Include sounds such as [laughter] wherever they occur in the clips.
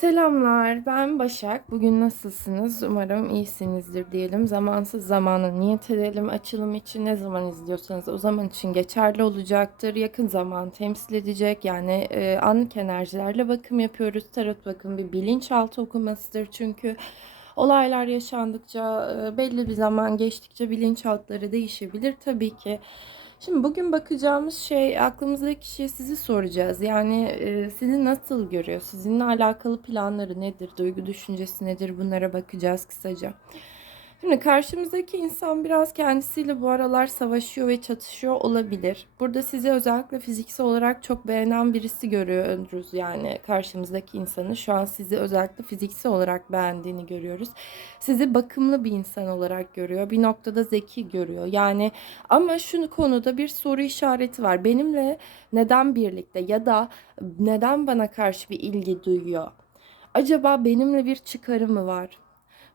Selamlar, ben Başak. Bugün nasılsınız? Umarım iyisinizdir diyelim. Zamansız zamanı niyet edelim. Açılım için ne zaman izliyorsanız o zaman için geçerli olacaktır. Yakın zaman temsil edecek. Yani e, anlık enerjilerle bakım yapıyoruz. Tarot bakım bir bilinçaltı okumasıdır çünkü. Olaylar yaşandıkça, e, belli bir zaman geçtikçe bilinçaltları değişebilir tabii ki. Şimdi bugün bakacağımız şey aklımızdaki kişiye sizi soracağız. Yani e, sizi nasıl görüyor? Sizinle alakalı planları nedir? Duygu düşüncesi nedir? Bunlara bakacağız kısaca. Şimdi karşımızdaki insan biraz kendisiyle bu aralar savaşıyor ve çatışıyor olabilir. Burada sizi özellikle fiziksel olarak çok beğenen birisi görüyoruz yani karşımızdaki insanı. Şu an sizi özellikle fiziksel olarak beğendiğini görüyoruz. Sizi bakımlı bir insan olarak görüyor. Bir noktada zeki görüyor. Yani ama şunu konuda bir soru işareti var. Benimle neden birlikte ya da neden bana karşı bir ilgi duyuyor? Acaba benimle bir çıkarı mı var?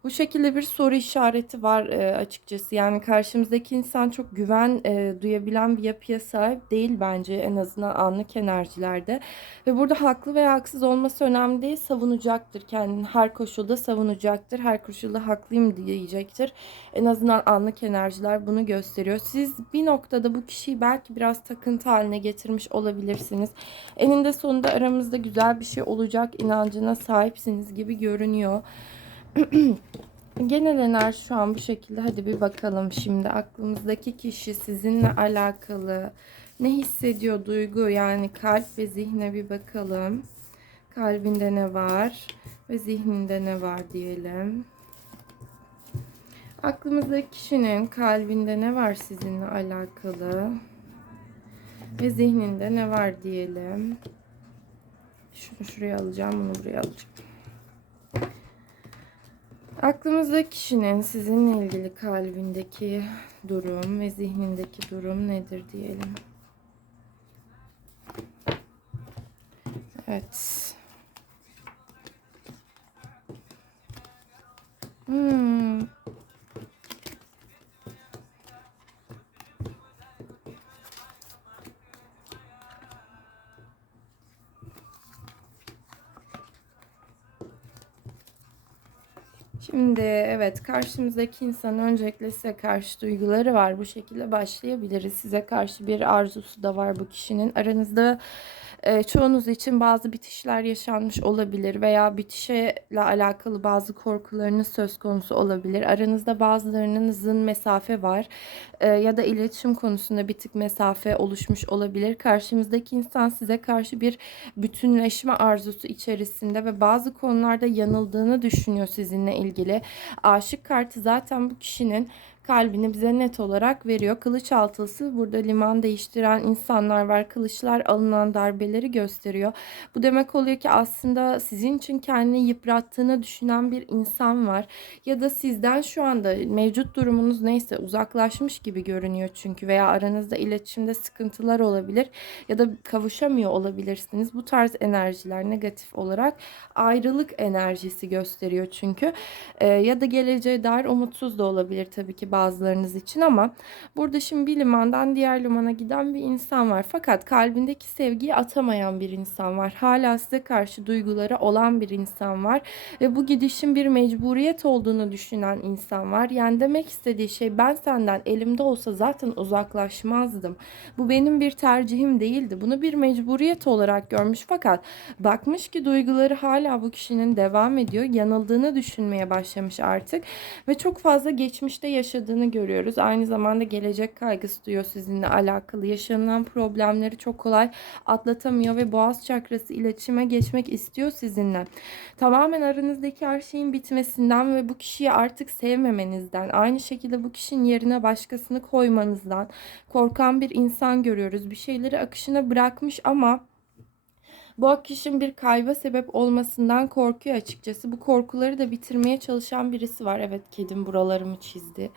Bu şekilde bir soru işareti var e, açıkçası. Yani karşımızdaki insan çok güven e, duyabilen bir yapıya sahip değil bence en azından anlık enerjilerde. Ve burada haklı veya haksız olması önemli değil. Savunacaktır kendini. Her koşulda savunacaktır. Her koşulda haklıyım diyecektir. En azından anlık enerjiler bunu gösteriyor. Siz bir noktada bu kişiyi belki biraz takıntı haline getirmiş olabilirsiniz. Eninde sonunda aramızda güzel bir şey olacak inancına sahipsiniz gibi görünüyor. [clears throat] Genel enerji şu an bu şekilde. Hadi bir bakalım şimdi. Aklımızdaki kişi sizinle alakalı ne hissediyor duygu yani kalp ve zihne bir bakalım. Kalbinde ne var ve zihninde ne var diyelim. Aklımızdaki kişinin kalbinde ne var sizinle alakalı ve zihninde ne var diyelim. Şunu şuraya alacağım, bunu buraya alacağım. Aklımızda kişinin sizinle ilgili kalbindeki durum ve zihnindeki durum nedir diyelim. Evet. Hmm. Şimdi evet karşımızdaki insanın öncelikle size karşı duyguları var. Bu şekilde başlayabiliriz. Size karşı bir arzusu da var bu kişinin. Aranızda e, çoğunuz için bazı bitişler yaşanmış olabilir veya bitişle alakalı bazı korkularınız söz konusu olabilir. Aranızda bazılarınızın mesafe var e, ya da iletişim konusunda bir tık mesafe oluşmuş olabilir. Karşımızdaki insan size karşı bir bütünleşme arzusu içerisinde ve bazı konularda yanıldığını düşünüyor sizinle ilgili. Aşık kartı zaten bu kişinin kalbini bize net olarak veriyor. Kılıç altılısı burada liman değiştiren insanlar var. Kılıçlar alınan darbeleri gösteriyor. Bu demek oluyor ki aslında sizin için kendini yıprattığını düşünen bir insan var. Ya da sizden şu anda mevcut durumunuz neyse uzaklaşmış gibi görünüyor çünkü veya aranızda iletişimde sıkıntılar olabilir ya da kavuşamıyor olabilirsiniz. Bu tarz enerjiler negatif olarak ayrılık enerjisi gösteriyor çünkü. Ee, ya da geleceğe dair umutsuz da olabilir tabii ki bazılarınız için ama burada şimdi bir limandan diğer limana giden bir insan var. Fakat kalbindeki sevgiyi atamayan bir insan var. Hala size karşı duyguları olan bir insan var ve bu gidişin bir mecburiyet olduğunu düşünen insan var. Yani demek istediği şey ben senden elimde olsa zaten uzaklaşmazdım. Bu benim bir tercihim değildi. Bunu bir mecburiyet olarak görmüş fakat bakmış ki duyguları hala bu kişinin devam ediyor. Yanıldığını düşünmeye başlamış artık ve çok fazla geçmişte yaşadığı yaşadığını görüyoruz. Aynı zamanda gelecek kaygısı duyuyor sizinle alakalı. Yaşanılan problemleri çok kolay atlatamıyor ve boğaz çakrası iletişime geçmek istiyor sizinle. Tamamen aranızdaki her şeyin bitmesinden ve bu kişiyi artık sevmemenizden, aynı şekilde bu kişinin yerine başkasını koymanızdan korkan bir insan görüyoruz. Bir şeyleri akışına bırakmış ama bu akışın bir kayba sebep olmasından korkuyor açıkçası. Bu korkuları da bitirmeye çalışan birisi var. Evet kedim buralarımı çizdi.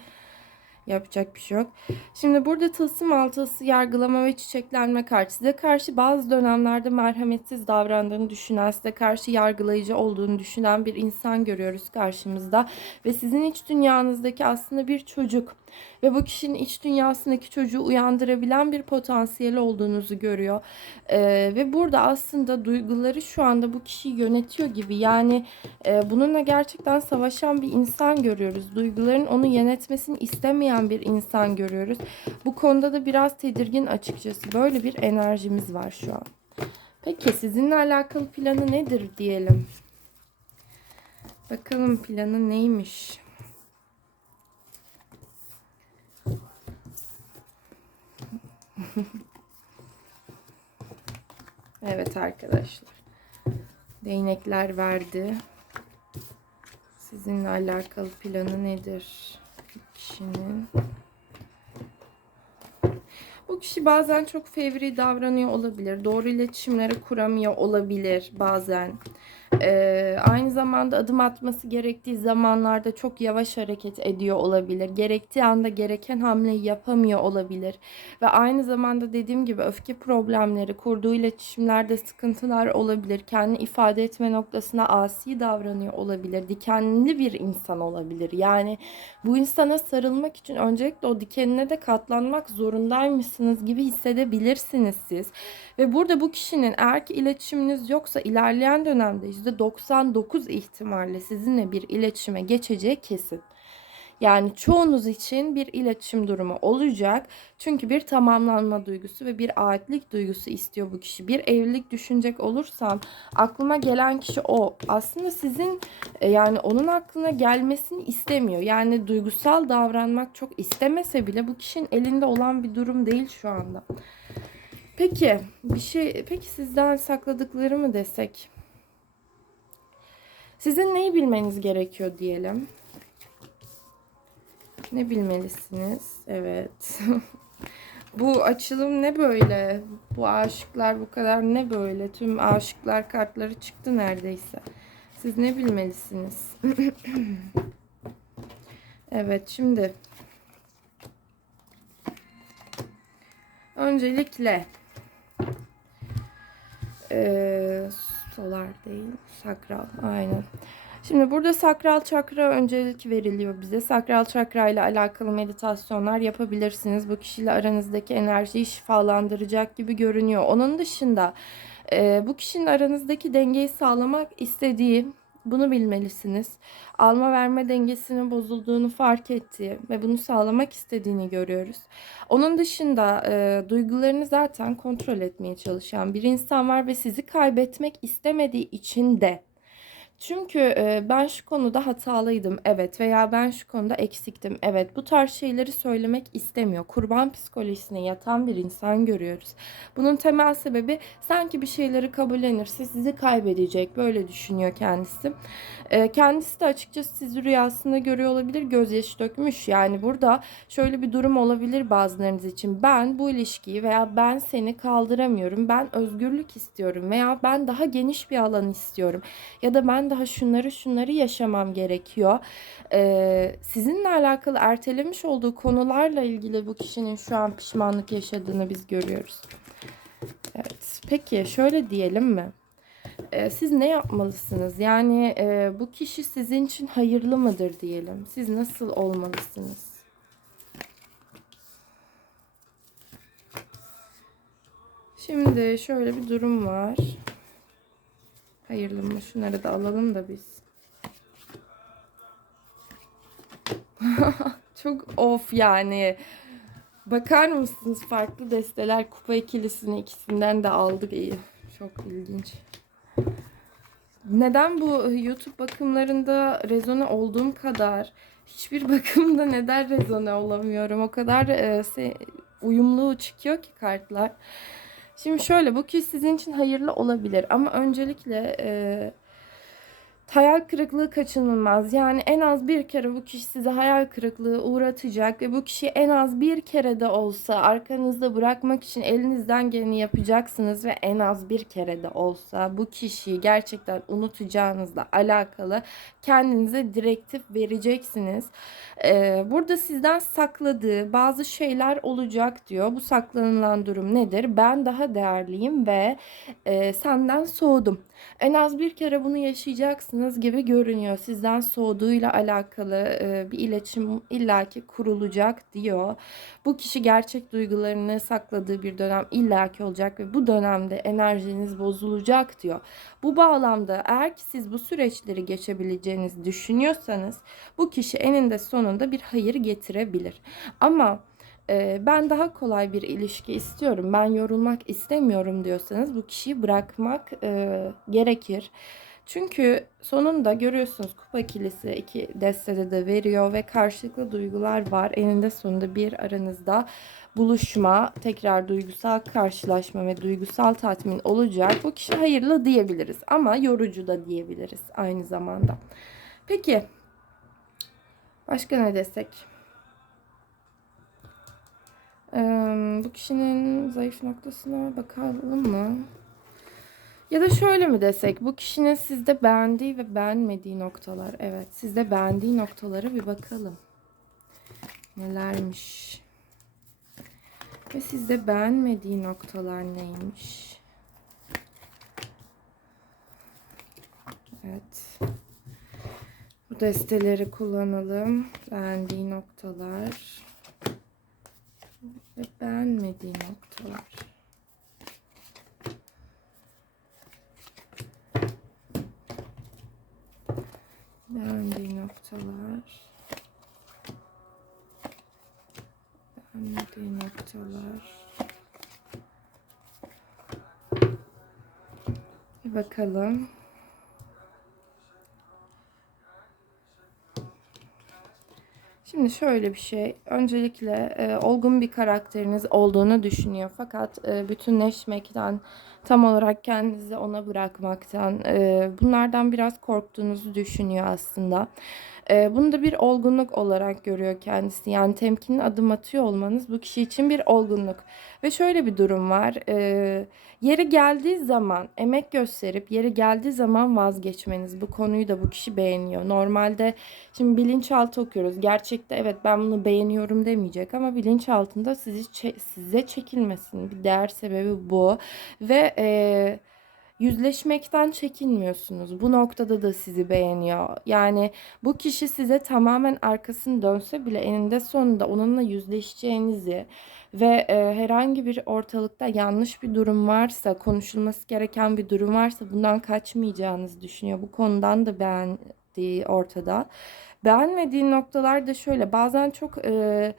Yapacak bir şey yok. Şimdi burada tılsım altısı yargılama ve çiçeklenme karşı size karşı bazı dönemlerde merhametsiz davrandığını düşünen, size karşı yargılayıcı olduğunu düşünen bir insan görüyoruz karşımızda. Ve sizin iç dünyanızdaki aslında bir çocuk ve bu kişinin iç dünyasındaki çocuğu uyandırabilen bir potansiyeli olduğunuzu görüyor. Ee, ve burada aslında duyguları şu anda bu kişiyi yönetiyor gibi. Yani e, bununla gerçekten savaşan bir insan görüyoruz. Duyguların onu yönetmesini istemeyen bir insan görüyoruz. Bu konuda da biraz tedirgin açıkçası. Böyle bir enerjimiz var şu an. Peki sizinle alakalı planı nedir diyelim. Bakalım planı neymiş? Evet arkadaşlar. Değnekler verdi. Sizinle alakalı planı nedir? Kişinin. Bu kişi bazen çok fevri davranıyor olabilir. Doğru iletişimleri kuramıyor olabilir bazen. Ee, aynı zamanda adım atması gerektiği zamanlarda çok yavaş hareket ediyor olabilir. Gerektiği anda gereken hamleyi yapamıyor olabilir. Ve aynı zamanda dediğim gibi öfke problemleri, kurduğu iletişimlerde sıkıntılar olabilir. Kendini ifade etme noktasına asi davranıyor olabilir. Dikenli bir insan olabilir. Yani bu insana sarılmak için öncelikle o dikenine de katlanmak zorundaymışsınız gibi hissedebilirsiniz siz. Ve burada bu kişinin eğer ki iletişiminiz yoksa ilerleyen dönemde %99 ihtimalle sizinle bir iletişime geçeceği kesin. Yani çoğunuz için bir iletişim durumu olacak. Çünkü bir tamamlanma duygusu ve bir aitlik duygusu istiyor bu kişi. Bir evlilik düşünecek olursam aklıma gelen kişi o. Aslında sizin e, yani onun aklına gelmesini istemiyor. Yani duygusal davranmak çok istemese bile bu kişinin elinde olan bir durum değil şu anda. Peki bir şey peki sizden sakladıkları mı desek? Sizin neyi bilmeniz gerekiyor diyelim. Ne bilmelisiniz? Evet. [laughs] bu açılım ne böyle? Bu aşıklar bu kadar ne böyle? Tüm aşıklar kartları çıktı neredeyse. Siz ne bilmelisiniz? [clears throat] evet şimdi öncelikle ee, solar değil sakral aynen. Şimdi burada sakral çakra öncelik veriliyor bize. Sakral çakra ile alakalı meditasyonlar yapabilirsiniz. Bu kişiyle aranızdaki enerjiyi şifalandıracak gibi görünüyor. Onun dışında e, bu kişinin aranızdaki dengeyi sağlamak istediği bunu bilmelisiniz. Alma verme dengesinin bozulduğunu fark ettiği ve bunu sağlamak istediğini görüyoruz. Onun dışında e, duygularını zaten kontrol etmeye çalışan bir insan var ve sizi kaybetmek istemediği için de çünkü e, ben şu konuda hatalıydım evet veya ben şu konuda eksiktim evet bu tarz şeyleri söylemek istemiyor. Kurban psikolojisine yatan bir insan görüyoruz. Bunun temel sebebi sanki bir şeyleri kabullenirse sizi kaybedecek böyle düşünüyor kendisi. E, kendisi de açıkçası sizi rüyasında görüyor olabilir gözyaşı dökmüş. Yani burada şöyle bir durum olabilir bazılarınız için ben bu ilişkiyi veya ben seni kaldıramıyorum ben özgürlük istiyorum veya ben daha geniş bir alan istiyorum ya da ben daha şunları şunları yaşamam gerekiyor. Ee, sizinle alakalı ertelemiş olduğu konularla ilgili bu kişinin şu an pişmanlık yaşadığını biz görüyoruz. Evet. Peki şöyle diyelim mi? Ee, siz ne yapmalısınız? Yani e, bu kişi sizin için hayırlı mıdır diyelim. Siz nasıl olmalısınız? Şimdi şöyle bir durum var. Hayırlı mı? Şunları da alalım da biz. [laughs] Çok of yani. Bakar mısınız farklı desteler kupa ikilisini ikisinden de aldık iyi. Çok ilginç. Neden bu YouTube bakımlarında rezone olduğum kadar hiçbir [laughs] bakımda neden rezone olamıyorum? O kadar e, uyumlu çıkıyor ki kartlar. Şimdi şöyle bu kişi sizin için hayırlı olabilir ama öncelikle e, hayal kırıklığı kaçınılmaz. Yani en az bir kere bu kişi size hayal kırıklığı uğratacak ve bu kişi en az bir kere de olsa arkanızda bırakmak için elinizden geleni yapacaksınız ve en az bir kere de olsa bu kişiyi gerçekten unutacağınızla alakalı kendinize direktif vereceksiniz. Ee, burada sizden sakladığı bazı şeyler olacak diyor. Bu saklanılan durum nedir? Ben daha değerliyim ve e, senden soğudum. En az bir kere bunu yaşayacaksınız gibi görünüyor. Sizden soğuduğuyla alakalı e, bir iletişim illaki kurulacak diyor. Bu kişi gerçek duygularını sakladığı bir dönem illaki olacak ve bu dönemde enerjiniz bozulacak diyor. Bu bağlamda eğer ki siz bu süreçleri geçebileceğinizi düşünüyorsanız bu kişi eninde sonunda bir hayır getirebilir. Ama e, ben daha kolay bir ilişki istiyorum, ben yorulmak istemiyorum diyorsanız bu kişiyi bırakmak e, gerekir. Çünkü sonunda görüyorsunuz kupa ikilisi iki destede de veriyor ve karşılıklı duygular var. Eninde sonunda bir aranızda buluşma, tekrar duygusal karşılaşma ve duygusal tatmin olacak. Bu kişi hayırlı diyebiliriz ama yorucu da diyebiliriz aynı zamanda. Peki başka ne desek? Bu kişinin zayıf noktasına bakalım mı? Ya da şöyle mi desek? Bu kişinin sizde beğendiği ve beğenmediği noktalar. Evet, sizde beğendiği noktaları bir bakalım. Nelermiş? Ve sizde beğenmediği noktalar neymiş? Evet. Bu desteleri kullanalım. Beğendiği noktalar ve beğenmediği noktalar. Beğendiği noktalar. Beğenmediği noktalar. Bir bakalım. Şimdi şöyle bir şey. Öncelikle e, olgun bir karakteriniz olduğunu düşünüyor. Fakat e, bütünleşmekten, tam olarak kendinizi ona bırakmaktan, e, bunlardan biraz korktuğunuzu düşünüyor aslında. E, bunu da bir olgunluk olarak görüyor kendisi. Yani temkinli adım atıyor olmanız bu kişi için bir olgunluk. Ve şöyle bir durum var. E, yeri geldiği zaman emek gösterip yeri geldiği zaman vazgeçmeniz. Bu konuyu da bu kişi beğeniyor. Normalde şimdi bilinçaltı okuyoruz. Gerçekte evet ben bunu beğeniyorum demeyecek ama bilinçaltında sizi size çekilmesin. Bir değer sebebi bu. Ve eee yüzleşmekten çekinmiyorsunuz. Bu noktada da sizi beğeniyor. Yani bu kişi size tamamen arkasını dönse bile eninde sonunda onunla yüzleşeceğinizi ve e, herhangi bir ortalıkta yanlış bir durum varsa, konuşulması gereken bir durum varsa bundan kaçmayacağınızı düşünüyor. Bu konudan da beğendiği ortada. Beğenmediği noktalar da şöyle. Bazen çok e,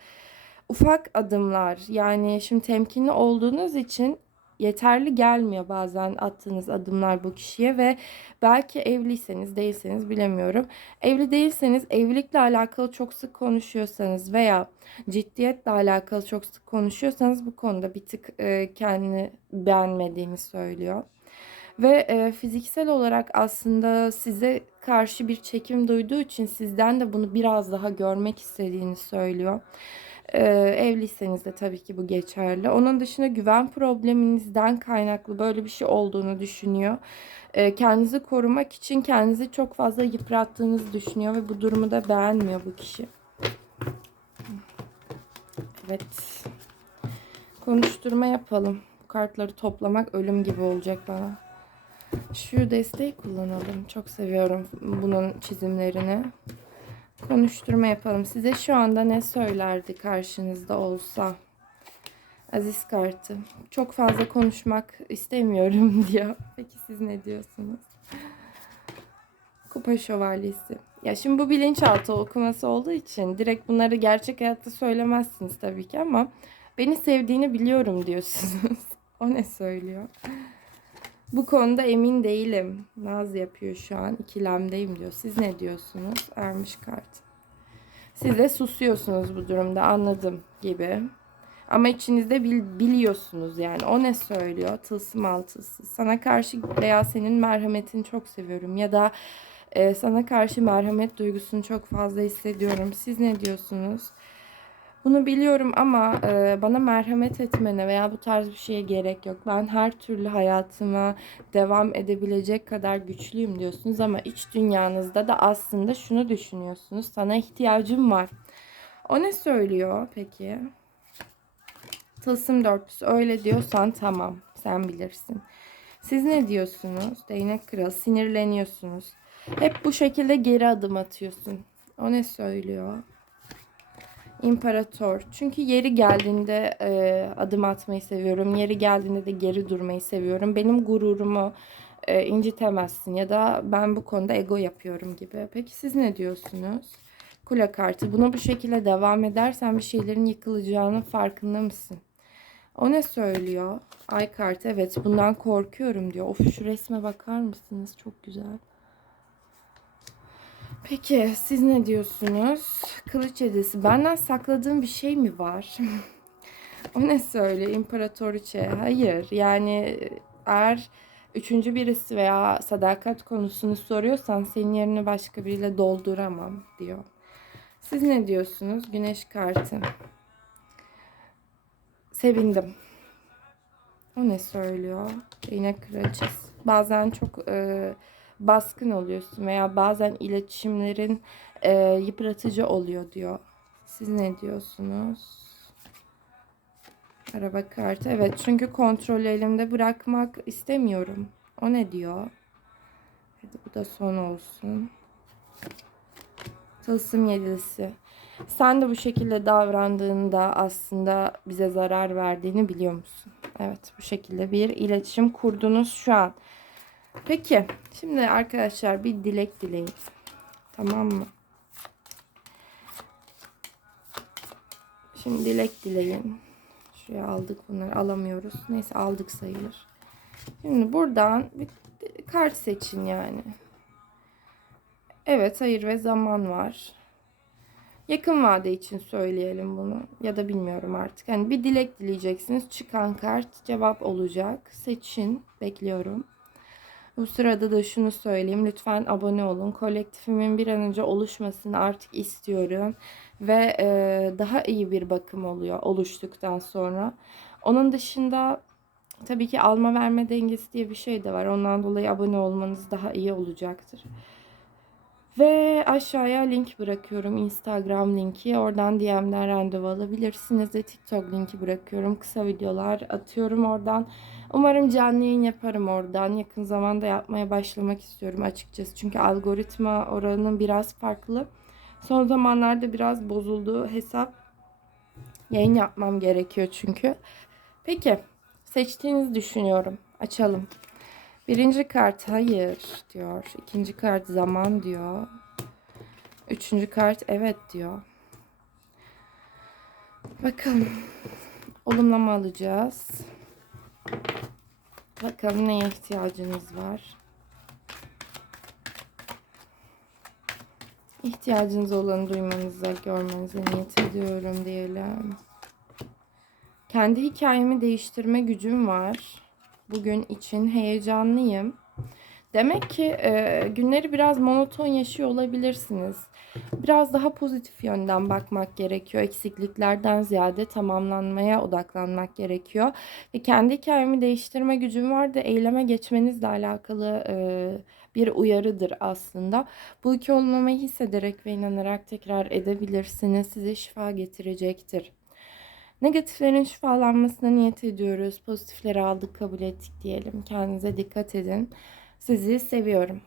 ufak adımlar yani şimdi temkinli olduğunuz için yeterli gelmiyor bazen attığınız adımlar bu kişiye ve belki evliyseniz değilseniz bilemiyorum. Evli değilseniz evlilikle alakalı çok sık konuşuyorsanız veya ciddiyetle alakalı çok sık konuşuyorsanız bu konuda bir tık e, kendini beğenmediğini söylüyor. Ve e, fiziksel olarak aslında size karşı bir çekim duyduğu için sizden de bunu biraz daha görmek istediğini söylüyor. Ee, evliyseniz de tabii ki bu geçerli. Onun dışında güven probleminizden kaynaklı böyle bir şey olduğunu düşünüyor. Ee, kendinizi korumak için kendinizi çok fazla yıprattığınızı düşünüyor ve bu durumu da beğenmiyor bu kişi. Evet. Konuşturma yapalım. Bu kartları toplamak ölüm gibi olacak bana. Şu desteği kullanalım. Çok seviyorum bunun çizimlerini konuşturma yapalım. Size şu anda ne söylerdi karşınızda olsa? Aziz kartı. Çok fazla konuşmak istemiyorum [laughs] diyor. Peki siz ne diyorsunuz? Kupa şövalyesi. Ya şimdi bu bilinçaltı okuması olduğu için direkt bunları gerçek hayatta söylemezsiniz tabii ki ama beni sevdiğini biliyorum diyorsunuz. [laughs] o ne söylüyor? Bu konuda emin değilim. Naz yapıyor şu an. İkilemdeyim diyor. Siz ne diyorsunuz? Ermiş kart. Siz de susuyorsunuz bu durumda anladım gibi. Ama içinizde bil, biliyorsunuz yani. O ne söylüyor? Tılsım altısı. Sana karşı veya senin merhametini çok seviyorum. Ya da e, sana karşı merhamet duygusunu çok fazla hissediyorum. Siz ne diyorsunuz? Bunu biliyorum ama e, bana merhamet etmene veya bu tarz bir şeye gerek yok. Ben her türlü hayatıma devam edebilecek kadar güçlüyüm diyorsunuz ama iç dünyanızda da aslında şunu düşünüyorsunuz. Sana ihtiyacım var. O ne söylüyor peki? Tılsım dörtlüsü öyle diyorsan tamam sen bilirsin. Siz ne diyorsunuz? Değnek kralı sinirleniyorsunuz. Hep bu şekilde geri adım atıyorsun. O ne söylüyor? İmparator. Çünkü yeri geldiğinde e, adım atmayı seviyorum. Yeri geldiğinde de geri durmayı seviyorum. Benim gururumu e, incitemezsin ya da ben bu konuda ego yapıyorum gibi. Peki siz ne diyorsunuz? Kule kartı. Buna bu şekilde devam edersen bir şeylerin yıkılacağının farkında mısın? O ne söylüyor? Ay kartı. Evet bundan korkuyorum diyor. Of şu resme bakar mısınız? Çok güzel. Peki siz ne diyorsunuz? Kılıç Edesi. Benden sakladığın bir şey mi var? [laughs] o ne söylüyor? İmparatoriçe. Hayır. Yani eğer üçüncü birisi veya sadakat konusunu soruyorsan senin yerini başka biriyle dolduramam diyor. Siz ne diyorsunuz? Güneş kartı. Sevindim. O ne söylüyor? Yine kraliçesi. Bazen çok e, baskın oluyorsun veya bazen iletişimlerin e, yıpratıcı oluyor diyor. Siz ne diyorsunuz? Araba kartı. Evet çünkü kontrolü elimde bırakmak istemiyorum. O ne diyor? Hadi bu da son olsun. Tılsım yedilisi. Sen de bu şekilde davrandığında aslında bize zarar verdiğini biliyor musun? Evet bu şekilde bir iletişim kurdunuz şu an. Peki şimdi arkadaşlar bir dilek dileyin. Tamam mı? Şimdi dilek dileyin. Şuraya aldık bunları alamıyoruz. Neyse aldık sayılır. Şimdi buradan bir kart seçin yani. Evet hayır ve zaman var. Yakın vade için söyleyelim bunu. Ya da bilmiyorum artık. Yani bir dilek dileyeceksiniz. Çıkan kart cevap olacak. Seçin. Bekliyorum. Bu sırada da şunu söyleyeyim. Lütfen abone olun. Kolektifimin bir an önce oluşmasını artık istiyorum. Ve e, daha iyi bir bakım oluyor oluştuktan sonra. Onun dışında tabii ki alma verme dengesi diye bir şey de var. Ondan dolayı abone olmanız daha iyi olacaktır. Ve aşağıya link bırakıyorum. Instagram linki. Oradan DM'den randevu alabilirsiniz. De TikTok linki bırakıyorum. Kısa videolar atıyorum oradan. Umarım canlı yayın yaparım oradan. Yakın zamanda yapmaya başlamak istiyorum açıkçası. Çünkü algoritma oranının biraz farklı. Son zamanlarda biraz bozuldu hesap. Yayın yapmam gerekiyor çünkü. Peki. Seçtiğinizi düşünüyorum. Açalım. Birinci kart hayır diyor. İkinci kart zaman diyor. Üçüncü kart evet diyor. Bakalım. Olumlama alacağız. Bakalım neye ihtiyacınız var. İhtiyacınız olanı duymanıza, görmenize niyet ediyorum diyelim. Kendi hikayemi değiştirme gücüm var bugün için heyecanlıyım. Demek ki e, günleri biraz monoton yaşıyor olabilirsiniz. Biraz daha pozitif yönden bakmak gerekiyor. Eksikliklerden ziyade tamamlanmaya odaklanmak gerekiyor. Ve kendi hikayemi değiştirme gücüm var da eyleme geçmenizle alakalı e, bir uyarıdır aslında. Bu iki olmamayı hissederek ve inanarak tekrar edebilirsiniz. Size şifa getirecektir. Negatiflerin şifalanmasına niyet ediyoruz. Pozitifleri aldık, kabul ettik diyelim. Kendinize dikkat edin. Sizi seviyorum.